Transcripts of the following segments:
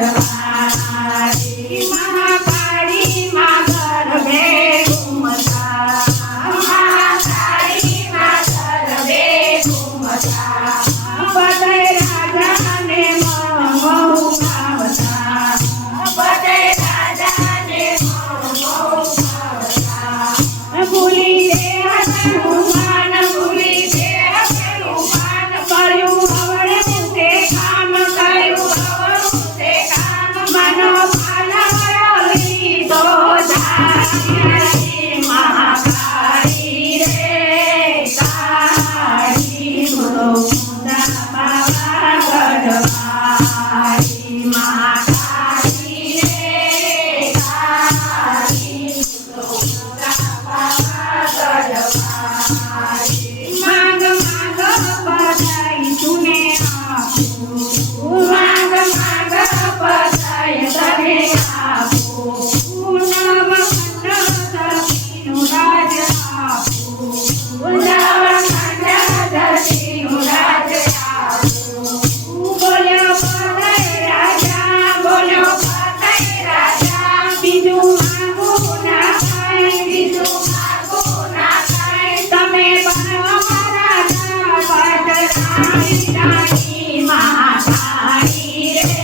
ગઢવારી મહાકાળી માં ગરબે ઘૂમતા મહાકાળી માં ગરબે ઘૂમતા બધે રાજાને મહુ ગાવતા બધે રાજાને મહુ ગાવતા ભૂલી દે હનુમાન ભૂલી દે હનુમાન કર્યું હવે તે કામ કર્યું હવે તે કામ મનો પાલવ લીધો જારી મહાકાળી રે કાળી મુંડા બાબા ગઢવારી મહાકાળી રે કાળી મુંડા બાબા ગઢવારી માંગ માંગ બધાઈ તુને આપું માંગ માંગ બધાઈ તને આપું નવખંડ ધરતીનું રાજ આપું નવખંડ ધરતીનું રાજ આપું બોલ્યો બધાઈ રાજા બોલ્યો બધાઈ રાજા બીજું માંગું ના કાંઈ બીજું માંગું ના કાંઈ તમે બનો મારા પટરાણી રાણી મહાકાળી રે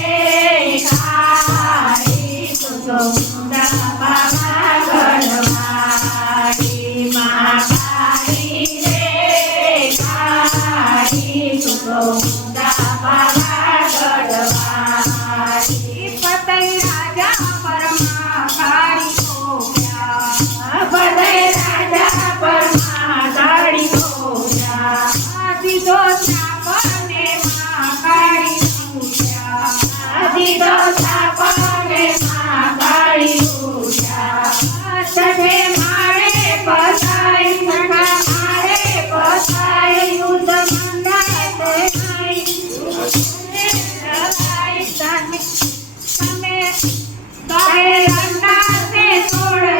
કાળી મુંડા બાબા ગઢવારી મહાકાળી રે કાળી મુંડા બાબા ગઢવારી ફતેહ રાજા પરમાકાળી ગોપ્યા ફતેહ રાજા પરમાકાળી ગોપ્યા દીધો સાપને મહાકાળી પૂજા દીધો સાપને મહાકાળી પૂજા સજે મારે પસાઈ સખા મારે પસાઈ યુદ્ધ મંડાય તે તમે કહે રંડાતે છોડ